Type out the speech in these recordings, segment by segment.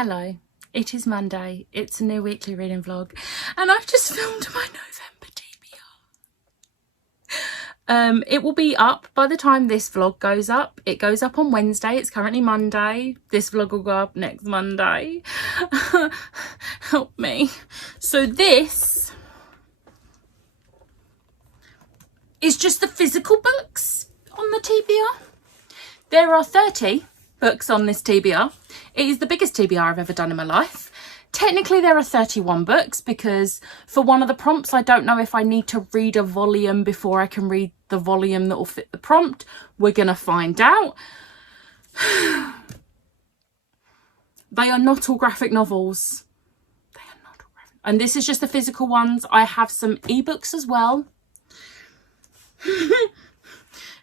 Hello, it is Monday, it's a new weekly reading vlog, and I've just filmed my November TBR. It will be up by the time this vlog goes up. It goes up on Wednesday, it's currently Monday. This vlog will go up next Monday. Help me. So this is just the physical books on the TBR. There are 30 books on this TBR. It is the biggest TBR I've ever done in my life. Technically there are 31 books because for one of the prompts I don't know if I need to read a volume before I can read the volume that will fit the prompt. We're gonna find out. They are not all graphic novels. They are not all graphic. And this is just the physical ones. I have some ebooks as well.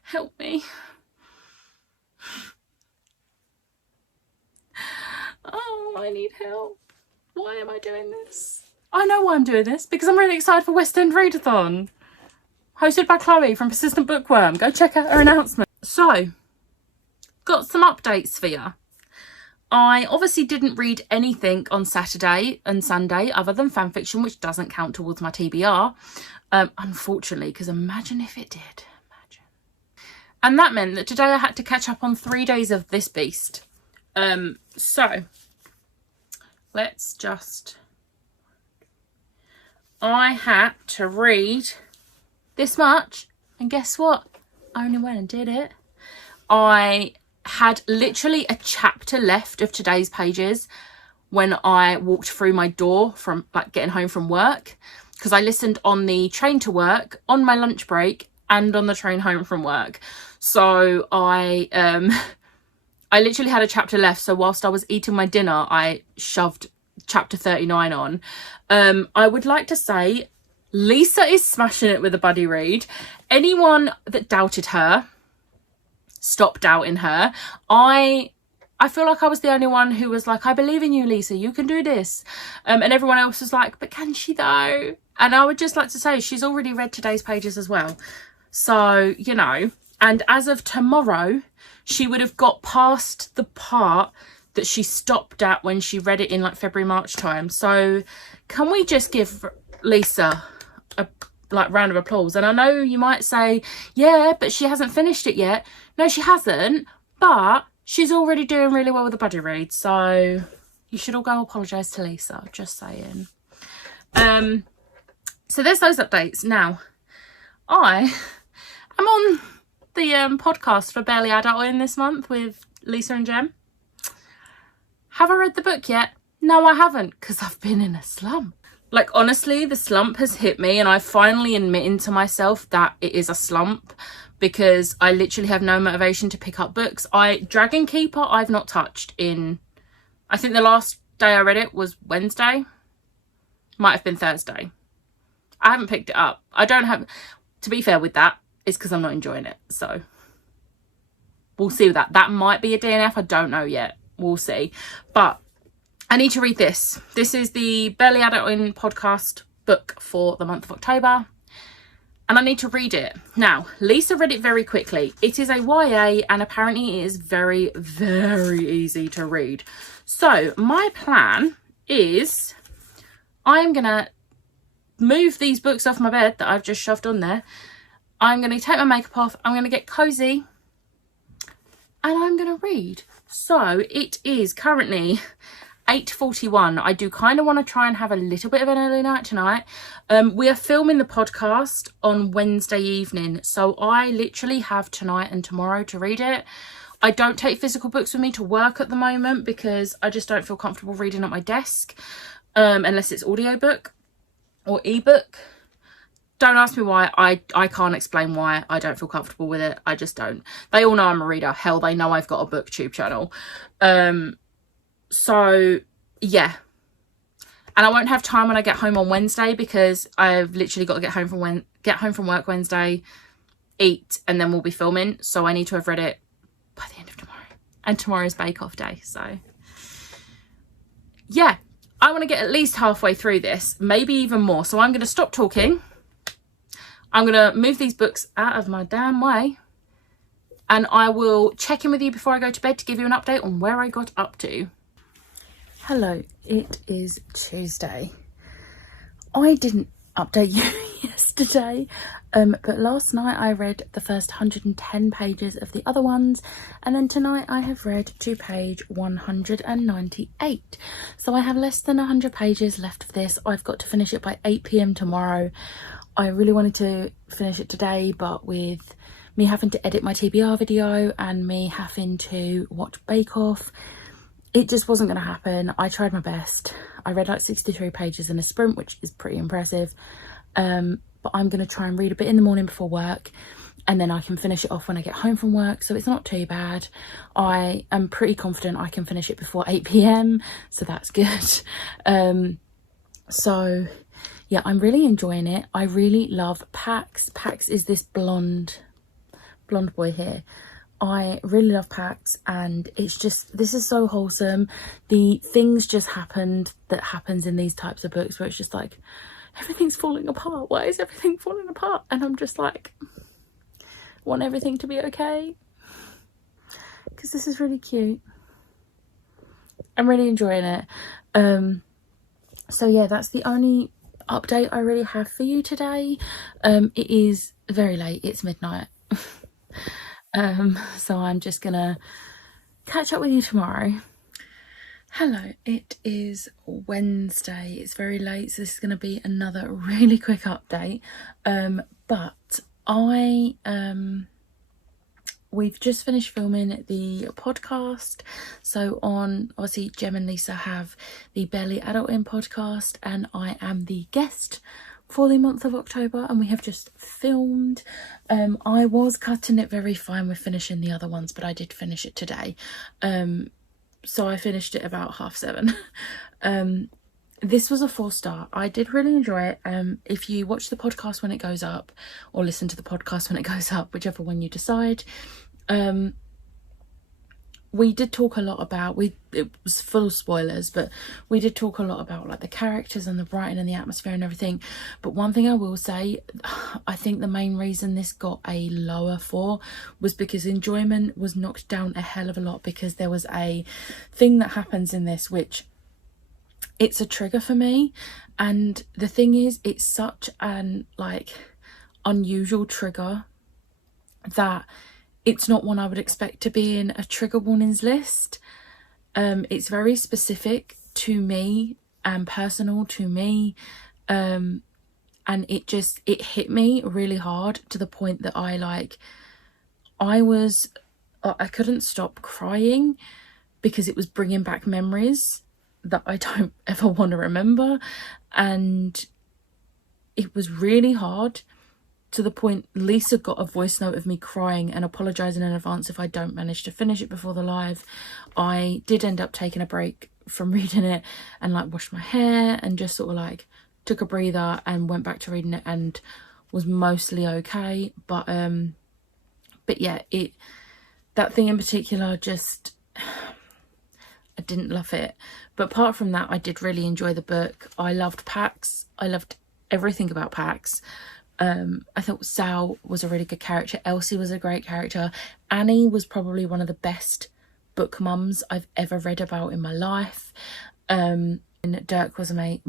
Help me. Oh, I need help. Why am I doing this? I know why I'm doing this, because I'm really excited for West End Readathon. Hosted by Chloe from Persistent Bookworm. Go check out her announcement. So, got some updates for you. I obviously didn't read anything on Saturday and Sunday other than fanfiction, which doesn't count towards my TBR. Unfortunately, because imagine if it did. Imagine. And that meant that today I had to catch up on 3 days of this beast. So let's just, I had to read this much, and guess what? I only went and did it. I had literally a chapter left of today's pages when I walked through my door from like getting home from work, because I listened on the train to work, on my lunch break, and on the train home from work. So I literally had a chapter left, so whilst I was eating my dinner, I shoved chapter 39 on. I would like to say Lisa is smashing it with a buddy read. Anyone that doubted her, stop doubting her. I feel like I was the only one who was like, I believe in you, Lisa, you can do this. And everyone else was like, but can she though? And I would just like to say she's already read today's pages as well. So, you know, and as of tomorrow, she would have got past the part that she stopped at when she read it in like February, March time. So can we just give Lisa a like round of applause? And I know you might say, yeah, but she hasn't finished it yet. No, she hasn't, but she's already doing really well with the buddy read. So you should all go apologise to Lisa, just saying. So there's those updates. Now, I am on the podcast for Barely Adulting this month with Lisa and Jem. Have I read the book yet? No, I haven't, because I've been in a slump. Like, honestly, the slump has hit me, and I'm finally admitting to myself that it is a slump, because I literally have no motivation to pick up books. Dragon Keeper, I've not touched in, I think the last day I read it was Wednesday. Might have been Thursday. I haven't picked it up. I don't have, to be fair with that, it's because I'm not enjoying it. So we'll see with that. That might be a DNF. I don't know yet. We'll see. But I need to read this. This is the Barely Adulting podcast book for the month of October. And I need to read it. Now, Lisa read it very quickly. It is a YA and apparently it is very, very easy to read. So my plan is I'm going to move these books off my bed that I've just shoved on there. I'm going to take my makeup off, I'm going to get cozy, and I'm going to read. So it is currently 8:41. I do kind of want to try and have a little bit of an early night tonight. We are filming the podcast on Wednesday evening, so I literally have tonight and tomorrow to read it. I don't take physical books with me to work at the moment because I just don't feel comfortable reading at my desk, unless it's audiobook or ebook. Don't ask me why. I can't explain why I don't feel comfortable with it. I just don't. They all know I'm a reader. Hell, they know I've got a booktube channel. So yeah. And I won't have time when I get home on Wednesday because I've literally got to get home from work Wednesday, eat, and then we'll be filming. So I need to have read it by the end of tomorrow. And tomorrow's Bake Off day. So yeah, I want to get at least halfway through this, maybe even more. So I'm going to stop talking. I'm going to move these books out of my damn way, and I will check in with you before I go to bed to give you an update on where I got up to. Hello, it is Tuesday. I didn't update you yesterday, but last night I read the first 110 pages of the other ones, and then tonight I have read to page 198. So I have less than 100 pages left of this. I've got to finish it by 8 p.m. tomorrow. I really wanted to finish it today, but with me having to edit my TBR video and me having to watch Bake Off, it just wasn't going to happen. I tried my best. I read like 63 pages in a sprint, which is pretty impressive. But I'm going to try and read a bit in the morning before work, and then I can finish it off when I get home from work. So it's not too bad. I am pretty confident I can finish it before 8 p.m. So that's good. So yeah, I'm really enjoying it. I really love Pax. Pax is this blonde boy here. I really love Pax, and it's just, this is so wholesome. The things just happened that happens in these types of books where it's just like, everything's falling apart. Why is everything falling apart? And I'm just like, want everything to be okay, because this is really cute. I'm really enjoying it. So yeah, that's the only update I really have for you today. It is very late, it's midnight. So I'm just gonna catch up with you tomorrow. Hello, it is Wednesday. It's very late, so this is going to be another really quick update. But we've just finished filming the podcast. So on, obviously, Gem and Lisa have the Barely Adulting podcast, and I am the guest for the month of October, and we have just filmed. I was cutting it very fine with finishing the other ones, but I did finish it today. So I finished it about 7:30. This was a 4-star. I did really enjoy it. If you watch the podcast when it goes up, or listen to the podcast when it goes up, whichever one you decide, we did talk a lot about, it was full of spoilers, but we did talk a lot about like the characters and the writing and the atmosphere and everything. But one thing I will say, I think the main reason this got a lower 4 was because enjoyment was knocked down a hell of a lot, because there was a thing that happens in this which, it's a trigger for me. And the thing is, it's such an like unusual trigger that it's not one I would expect to be in a trigger warnings list. It's very specific to me and personal to me. And it hit me really hard, to the point that I couldn't stop crying, because it was bringing back memories that I don't ever want to remember. And it was really hard, to the point Lisa got a voice note of me crying and apologising in advance if I don't manage to finish it before the live. I did end up taking a break from reading it and like washed my hair and just sort of like took a breather and went back to reading it, and was mostly okay. But yeah, that thing in particular, just I didn't love it. But apart from that, I did really enjoy the book. I loved Pax. I loved everything about Pax. I thought Sal was a really good character. Elsie was a great character. Annie was probably one of the best book mums I've ever read about in my life. And Dirk wasn't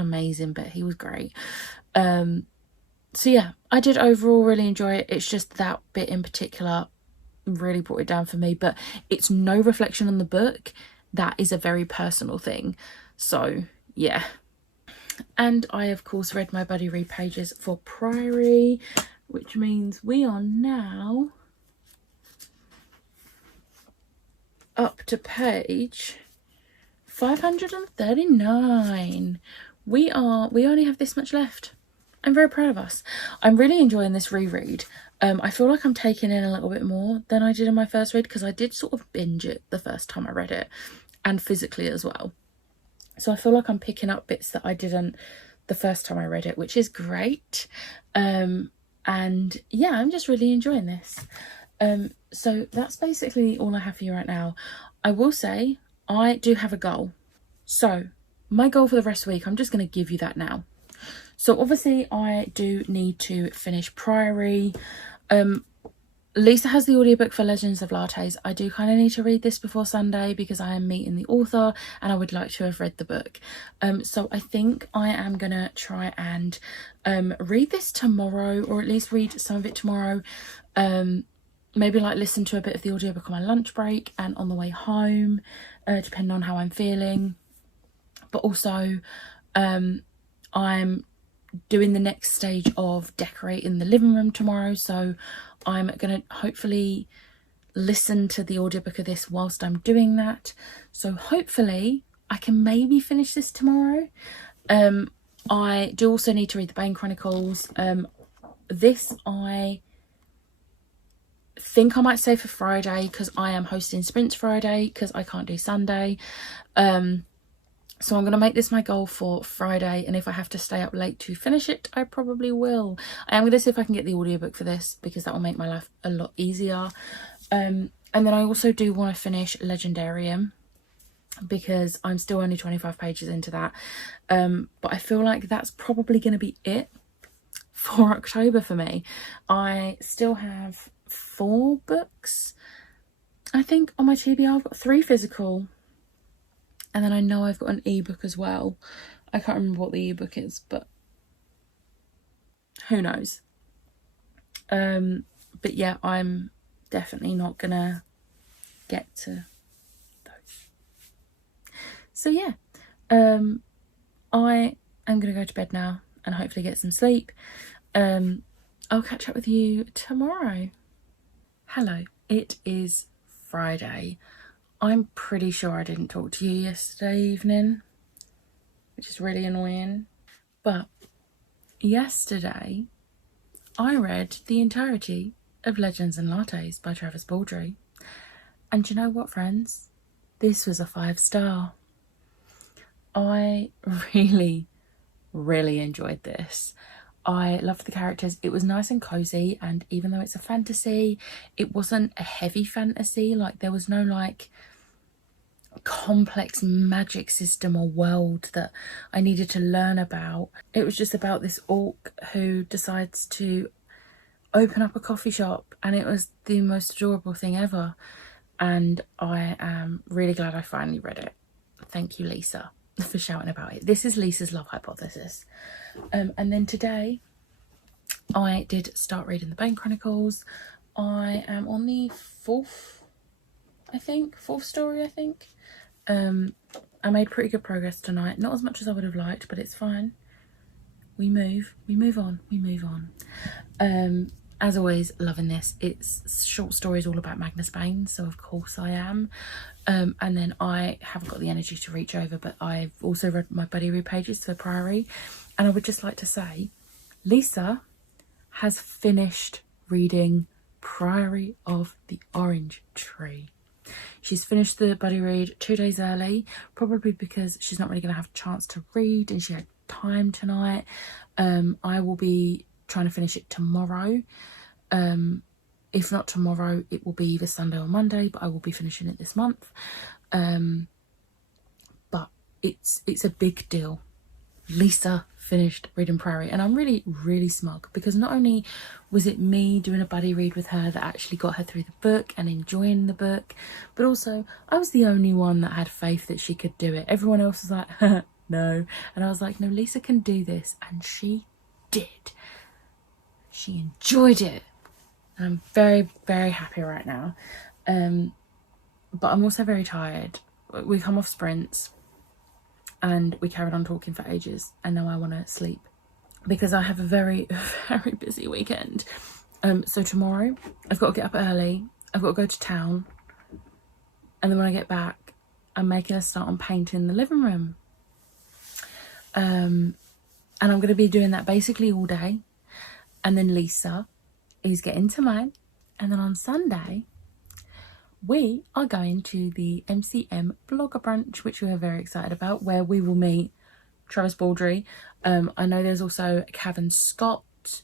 amazing, but he was great. So yeah, I did overall really enjoy it. It's just that bit in particular really brought it down for me, but it's no reflection on the book. That is a very personal thing. So yeah. And I, of course, read my buddy read pages for Priory, which means we are now up to page 539. We only have this much left. I'm very proud of us. I'm really enjoying this reread. I feel like I'm taking in a little bit more than I did in my first read, because I did sort of binge it the first time I read it, and physically as well. So I feel like I'm picking up bits that I didn't the first time I read it, which is great. And yeah, I'm just really enjoying this. So that's basically all I have for you right now. I will say I do have a goal. So my goal for the rest of the week, I'm just going to give you that now. So obviously I do need to finish Priory. Lisa has the audiobook for Legends of Lattes. I do kind of need to read this before Sunday because I am meeting the author and I would like to have read the book. So I think I am going to try and read this tomorrow, or at least read some of it tomorrow. Maybe like listen to a bit of the audiobook on my lunch break and on the way home, depending on how I'm feeling. But also I'm doing the next stage of decorating the living room tomorrow, so I'm gonna hopefully listen to the audiobook of this whilst I'm doing that. So hopefully I can maybe finish this tomorrow. I do also need to read the Bane Chronicles. This I think I might say for Friday, because I am hosting Sprints Friday because I can't do Sunday. So I'm going to make this my goal for Friday, and if I have to stay up late to finish it, I probably will. I am going to see if I can get the audiobook for this, because that will make my life a lot easier. And then I also do want to finish Legendarium, because I'm still only 25 pages into that. But I feel like that's probably going to be it for October for me. I still have 4 books, I think, on my TBR. I've got 3 physical. And then I know I've got an ebook as well. I can't remember what the ebook is, but who knows. But yeah, I'm definitely not gonna get to those. So yeah, I am gonna go to bed now and hopefully get some sleep. I'll catch up with you tomorrow. Hello, it is Friday. I'm pretty sure I didn't talk to you yesterday evening, which is really annoying. But yesterday, I read the entirety of Legends and Lattes by Travis Baldree. And you know what, friends? This was a 5-star. I really, really enjoyed this. I loved the characters. It was nice and cozy, and even though it's a fantasy, it wasn't a heavy fantasy. Like, there was no like complex magic system or world that I needed to learn about. It was just about this orc who decides to open up a coffee shop, and it was the most adorable thing ever. And I am really glad I finally read it. Thank you, Lisa, for shouting about it. This is Lisa's Love Hypothesis. And then today I did start reading the Bane Chronicles. I am on the 4th story, I think. I made pretty good progress tonight. Not as much as I would have liked, but it's fine. We move on. As always, loving this. It's short stories all about Magnus Bane, so of course I am. And then I haven't got the energy to reach over, but I've also read my buddy read pages for Priory. And I would just like to say, Lisa has finished reading Priory of the Orange Tree. She's finished the buddy read 2 days early, probably because she's not really going to have a chance to read and she had time tonight. I will be trying to finish it tomorrow. If not tomorrow, it will be either Sunday or Monday, but I will be finishing it this month. But it's a big deal. Lisa finished reading Priory, and I'm really, really smug, because not only was it me doing a buddy read with her that actually got her through the book and enjoying the book, but also I was the only one that had faith that she could do it. Everyone else was like, no. And I was like, no, Lisa can do this. And she did. She enjoyed it. And I'm very, very happy right now. But I'm also very tired. We come off Sprints and we carried on talking for ages, and now I want to sleep because I have a very, very busy weekend. So tomorrow I've got to get up early, I've got to go to town, and then when I get back I'm making a start on painting the living room. And I'm going to be doing that basically all day, and then Lisa is getting to mine, and then on Sunday we are going to the MCM blogger brunch, which we are very excited about, where we will meet Travis Baldree. I know there's also Cavan Scott,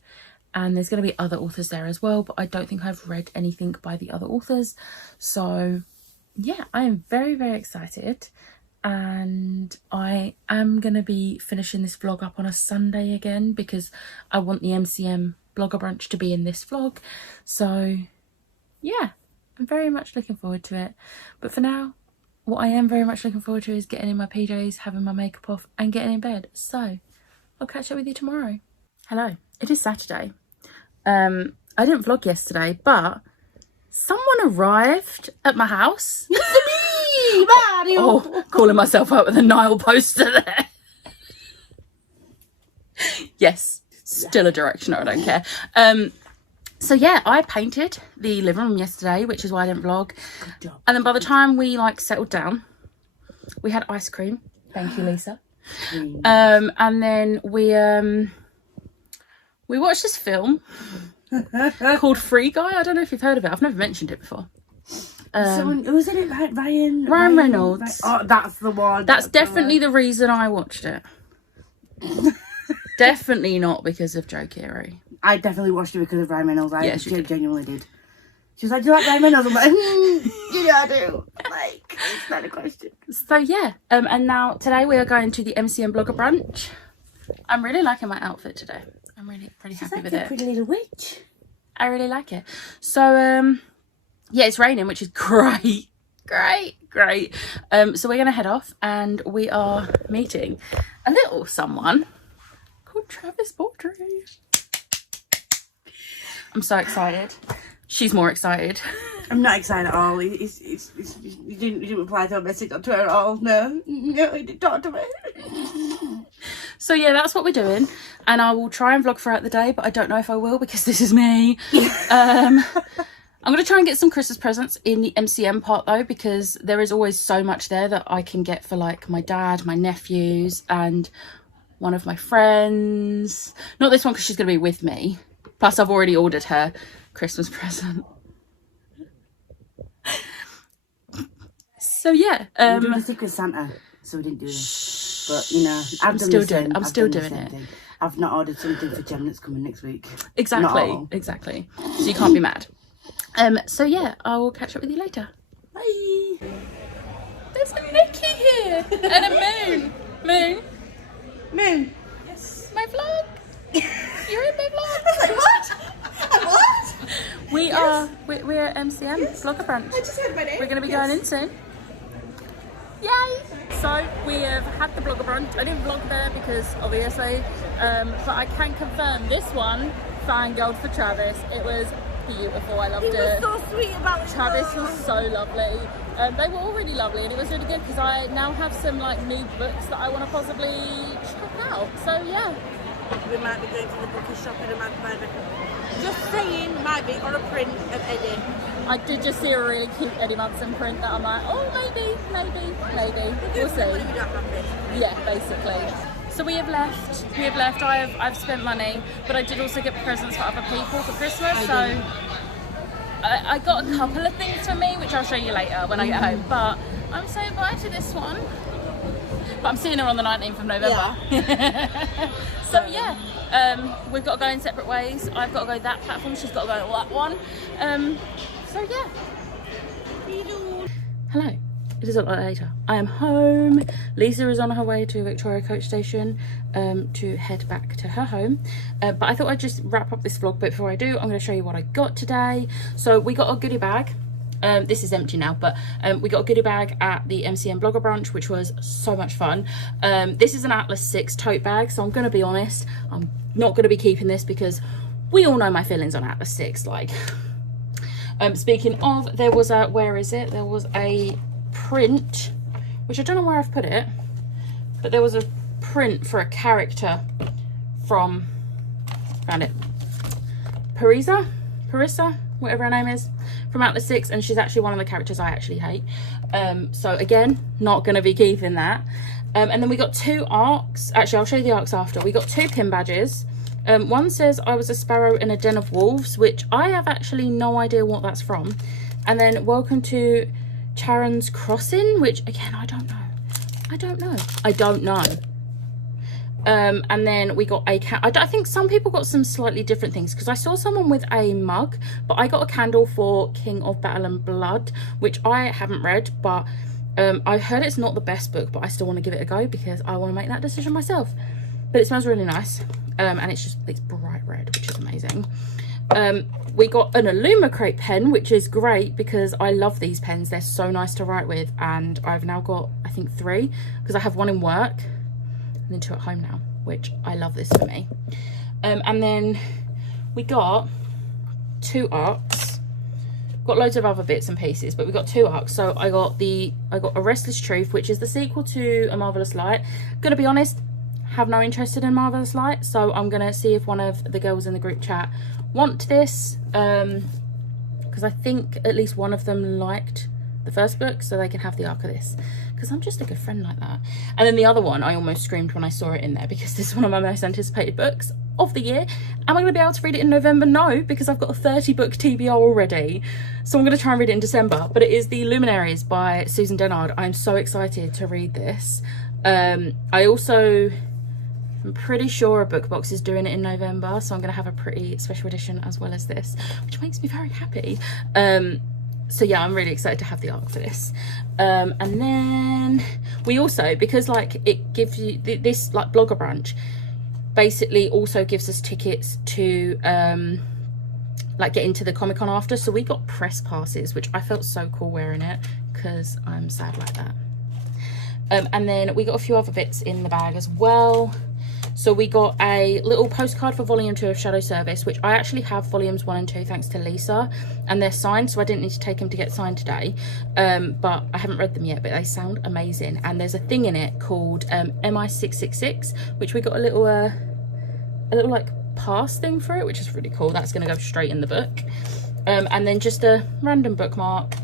and there's going to be other authors there as well, but I don't think I've read anything by the other authors. So yeah, I am very, very excited, and I am going to be finishing this vlog up on a Sunday again because I want the MCM blogger brunch to be in this vlog. So yeah, I'm very much looking forward to it. But for now, what I am very much looking forward to is getting in my PJs, having my makeup off and getting in bed. So I'll catch up with you tomorrow. Hello, it is Saturday. I didn't vlog yesterday, but someone arrived at my house. Me, Mario. Oh, calling myself out with a Nile poster there. Yes, still a directioner, I don't care. So yeah, I painted the living room yesterday, which is why I didn't vlog. Good job. And then by the time we like settled down, we had ice cream. Thank you, Lisa. And then we watched this film called Free Guy. I don't know if you've heard of it. I've never mentioned it before. Who's in it? Ryan Reynolds. Oh, that's the one. That's definitely the reason I watched it. Definitely not because of Joe Keery. I definitely watched it because of Ryan Reynolds. I Yes, you did. genuinely did. She was like, "Do you like Ryan Reynolds?" I'm like, "Yeah, I do." Like, it's not a question. So yeah, and now today we are going to the MCM Blogger Brunch. I'm really liking my outfit today. I'm really pretty happy Like with a it. pretty little witch. I really like it. So yeah, it's raining, which is great. So we're gonna head off and we are meeting a little someone called Travis Baldry. I'm so excited. She's more excited. I'm not excited at all. You didn't reply to a message on Twitter at all. No, he didn't talk to me. So yeah, that's what we're doing, and I will try and vlog throughout the day, but I don't know if I will because this is me. I'm gonna try and get some Christmas presents in the MCM part though, because there is always so much there that I can get for like my dad, my nephews, and one of my friends. Not this one because she's gonna be with me. Plus, I've already ordered her Christmas present. So yeah, We did the Secret Santa, so we didn't do this. But you know, I'm still doing it. I've not ordered something for Gem that's coming next week. Exactly. So you can't be mad. So yeah, I will catch up with you later. Bye. There's a Mickey here and a moon. Moon. Yes. My vlog. You're in my vlog. I was like, what? What? We're at MCM Blogger Brunch. I just heard my name. We're going to be going in soon. Yay! So we have had the Blogger Brunch. I didn't vlog there because obviously, but I can confirm this one fangirled for Travis. It was beautiful. I loved it. He was so sweet about it. Travis was so lovely. They were all really lovely, and it was really good because I now have some like new books that I want to possibly check out. So yeah. We might be going to the bookish shop and it might be just saying, might be, or a print of Eddie. I did just see a really cute Eddie Munson print that I'm like, oh, maybe. We'll see. Yeah, basically. So we have left. I've spent money, but I did also get presents for other people for Christmas. So I got a couple of things for me, which I'll show you later when I get home. But I'm saying bye to this one. But I'm seeing her on the 19th of November. Yeah. So yeah, we've got to go in separate ways. I've got to go that platform. She's got to go that one. So yeah. Hello. It is a lot later. I am home. Lisa is on her way to Victoria Coach Station to head back to her home. But I thought I'd just wrap up this vlog. But before I do, I'm going to show you what I got today. So we got a goodie bag. This is empty now, but we got a goodie bag at the MCM Blogger Brunch, which was so much fun. This is an Atlas 6 tote bag, so I'm going to be honest, I'm not going to be keeping this because we all know my feelings on Atlas 6. Like, speaking of, there was a, where is it? There was a print, which I don't know where I've put it, but there was a print for a character from, found it, Parisa, whatever her name is, from Atlas 6, and she's actually one of the characters I actually hate. So again, not going to be keeping that. And then we got 2 arcs. Actually, I'll show you the arcs after. We got 2 pin badges. One says I was a sparrow in a den of wolves, which I have actually no idea what that's from. And then welcome to Charon's Crossing, which again, I don't know. And then we got a I think some people got some slightly different things, because I saw someone with a mug, but I got a candle for King of Battle and Blood, which I haven't read, but I've heard it's not the best book, but I still want to give it a go because I want to make that decision myself. But it smells really nice, and it's bright red, which is amazing. We got an Illumicrate pen, which is great because I love these pens. They're so nice to write with, and I've now got, I think, 3 because I have 1 in work and then 2 at home now, which I love this for me. And then we got 2 ARCs. Got loads of other bits and pieces, but we got 2 ARCs. So I got A Restless Truth, which is the sequel to A Marvelous Light. Gonna be honest, have no interest in Marvelous Light, so I'm gonna see if one of the girls in the group chat want this, because I think at least one of them liked the first book, so they can have the arc of this, because I'm just a good friend like that. And then the other one, I almost screamed when I saw it in there, because this is one of my most anticipated books of the year. Am I going to be able to read it in November? No, because I've got a 30 book TBR already, so I'm going to try and read it in December. But it is The Luminaries by Susan Dennard. I'm so excited to read this. I'm pretty sure a book box is doing it in November, so I'm going to have a pretty special edition as well as this, which makes me very happy. So yeah, I'm really excited to have the arc for this. And then we also, because like it gives you this like blogger brunch, basically also gives us tickets to like get into the Comic-Con after. So we got press passes, which I felt so cool wearing it because I'm sad like that. And then we got a few other bits in the bag as well. So we got a little postcard for volume 2 of Shadow Service, which I actually have volumes 1 and 2 thanks to Lisa, and they're signed, so I didn't need to take them to get signed today. But I haven't read them yet, but they sound amazing. And there's a thing in it called MI666, which we got a little like pass thing for it, which is really cool. That's going to go straight in the book. And then just a random bookmark,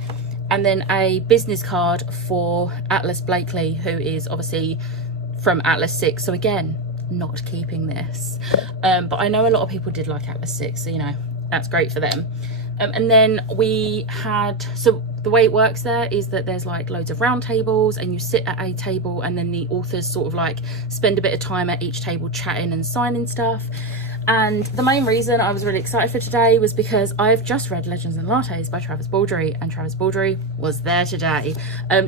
and then a business card for Atlas Blakely, who is obviously from Atlas 6. So again, not keeping this, but I know a lot of people did like Atlas 6, so you know, that's great for them. And then we had, so the way it works there is that there's like loads of round tables, and you sit at a table, and then the authors sort of like spend a bit of time at each table chatting and signing stuff. And the main reason I was really excited for today was because I've just read Legends and Lattes by Travis Baldree, and Travis Baldree was there today.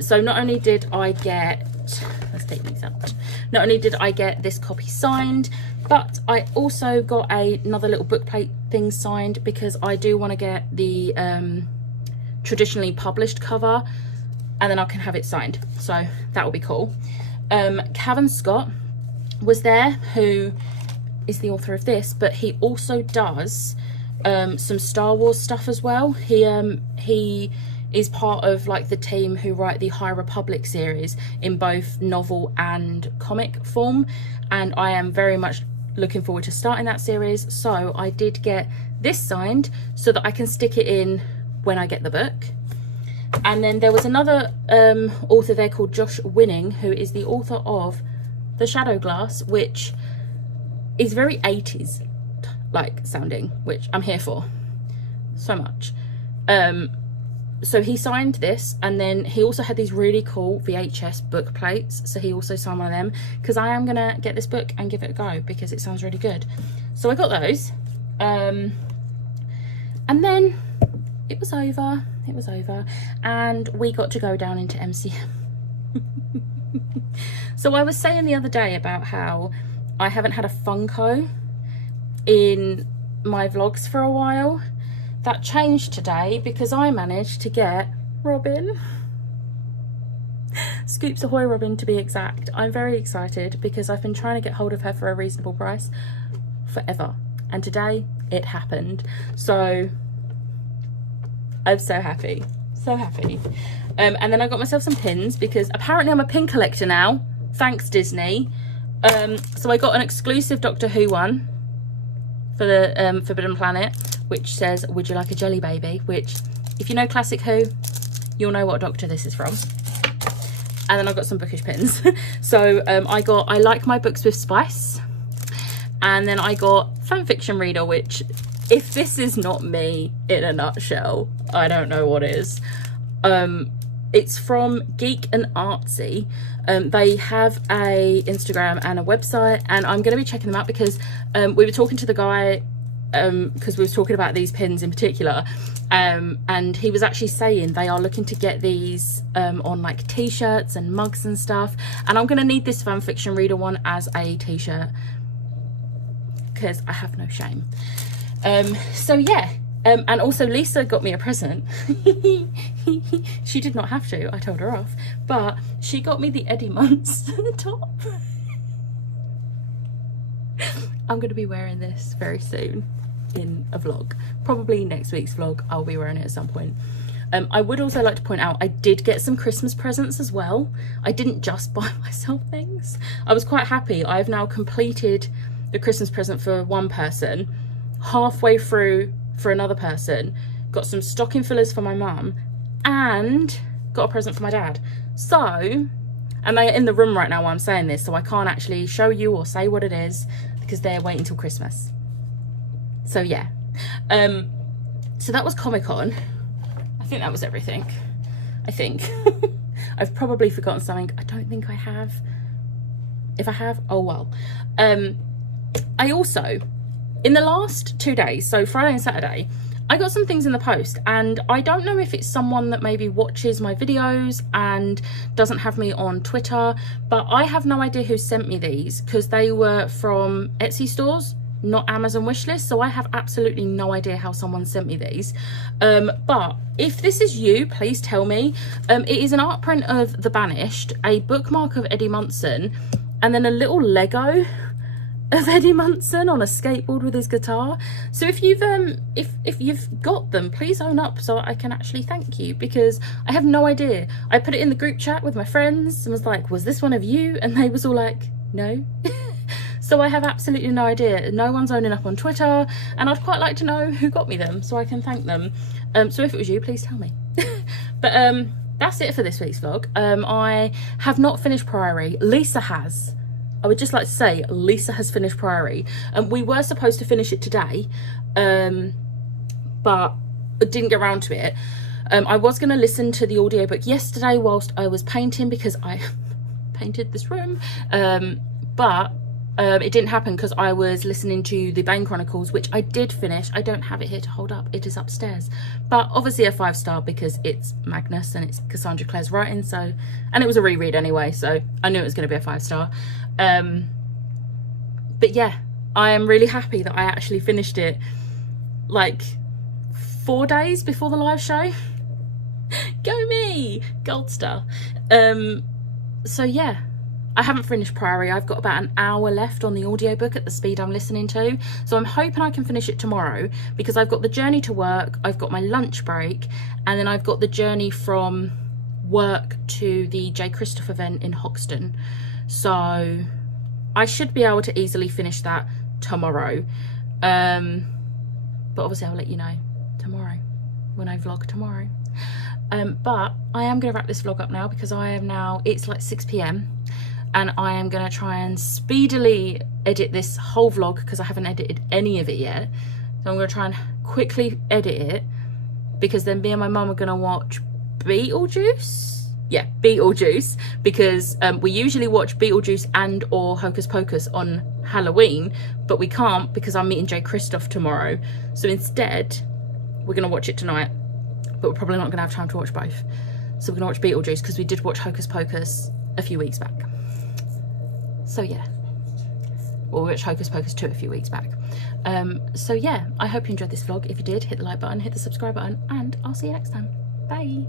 So not only did I get, let's take these out, not only did I get this copy signed, but I also got another little bookplate thing signed, because I do want to get the traditionally published cover, and then I can have it signed, so that will be cool. Cavan Scott was there, who is the author of this, but he also does some Star Wars stuff as well. He is part of like the team who write the High Republic series in both novel and comic form, and I am very much looking forward to starting that series. So I did get this signed so that I can stick it in when I get the book. And then there was another author there called Josh Winning, who is the author of The Shadow Glass, which is very 80s like sounding, which I'm here for so much. So he signed this, and then he also had these really cool VHS book plates, so he also signed one of them, because I am gonna get this book and give it a go because it sounds really good. So I got those, and then it was over, and we got to go down into MCM. So I was saying the other day about how I haven't had a Funko in my vlogs for a while. That changed today because I managed to get Robin. Scoops Ahoy Robin, to be exact. I'm very excited because I've been trying to get hold of her for a reasonable price forever, and today it happened. So I'm so happy, so happy. And then I got myself some pins because apparently I'm a pin collector now, thanks Disney. So I got an exclusive Doctor Who one for the Forbidden Planet, which says, "Would you like a jelly baby?" Which, if you know Classic Who, you'll know what Doctor this is from. And then I got some bookish pins. So I like my books with spice. And then I got Fan Fiction Reader, which, if this is not me in a nutshell, I don't know what is. It's from Geek and Artsy. They have a Instagram and a website, and I'm going to be checking them out because we were talking to the guy, because we were talking about these pins in particular, and he was actually saying they are looking to get these on like t-shirts and mugs and stuff, and I'm going to need this Fan Fiction Reader one as a t-shirt because I have no shame. So yeah, and also Lisa got me a present. She did not have to, I told her off, but she got me the Eddie Munson top. I'm going to be wearing this very soon in a vlog. Probably next week's vlog, I'll be wearing it at some point. I would also like to point out, I did get some Christmas presents as well. I didn't just buy myself things. I was quite happy. I've now completed the Christmas present for one person, halfway through for another person, got some stocking fillers for my mum, and got a present for my dad. So, and they are in the room right now while I'm saying this, so I can't actually show you or say what it is because they're waiting till Christmas. So yeah, so that was Comic-Con. I think that was everything. I think I've probably forgotten something. I don't think I have. If I have, oh well. I also, in the last 2 days, so Friday and Saturday, I got some things in the post, and I don't know if it's someone that maybe watches my videos and doesn't have me on Twitter, but I have no idea who sent me these because they were from Etsy stores, not Amazon wishlist, so I have absolutely no idea how someone sent me these. But if this is you, please tell me. It is an art print of The Banished, a bookmark of Eddie Munson, and then a little Lego of Eddie Munson on a skateboard with his guitar. So if you've if you've got them, please own up so I can actually thank you, because I have no idea. I put it in the group chat with my friends and was like, was this one of you? And they was all like, no. So I have absolutely no idea. No one's owning up on Twitter, and I'd quite like to know who got me them so I can thank them. So if it was you, please tell me. But that's it for this week's vlog. I have not finished Priory. Lisa has. I would just like to say Lisa has finished Priory. We were supposed to finish it today, but didn't get around to it. I was going to listen to the audiobook yesterday whilst I was painting, because I painted this room, but it didn't happen because I was listening to the Bane Chronicles, which I did finish. I don't have it here to hold up, it is upstairs, but obviously a 5-star because it's Magnus and it's Cassandra Clare's writing, so, and it was a reread anyway, so I knew it was going to be a 5-star. But yeah, I am really happy that I actually finished it like 4 days before the live show. Go me, gold star. So yeah, I haven't finished Priory. I've got about an hour left on the audiobook at the speed I'm listening to, so I'm hoping I can finish it tomorrow, because I've got the journey to work, I've got my lunch break, and then I've got the journey from work to the J. Christoph event in Hoxton. So I should be able to easily finish that tomorrow, but obviously I'll let you know tomorrow when I vlog tomorrow. But I am going to wrap this vlog up now, because I am now, it's like 6 PM, and I am going to try and speedily edit this whole vlog because I haven't edited any of it yet. So I'm going to try and quickly edit it, because then me and my mum are going to watch Beetlejuice. Yeah, Beetlejuice, because we usually watch Beetlejuice and or Hocus Pocus on Halloween, but we can't because I'm meeting J. Christoph tomorrow. So instead, we're going to watch it tonight, but we're probably not going to have time to watch both. So we're going to watch Beetlejuice because we did watch Hocus Pocus a few weeks back. So yeah, well, we watched Hocus Pocus 2 a few weeks back. So yeah, I hope you enjoyed this vlog. If you did, hit the like button, hit the subscribe button, and I'll see you next time. Bye.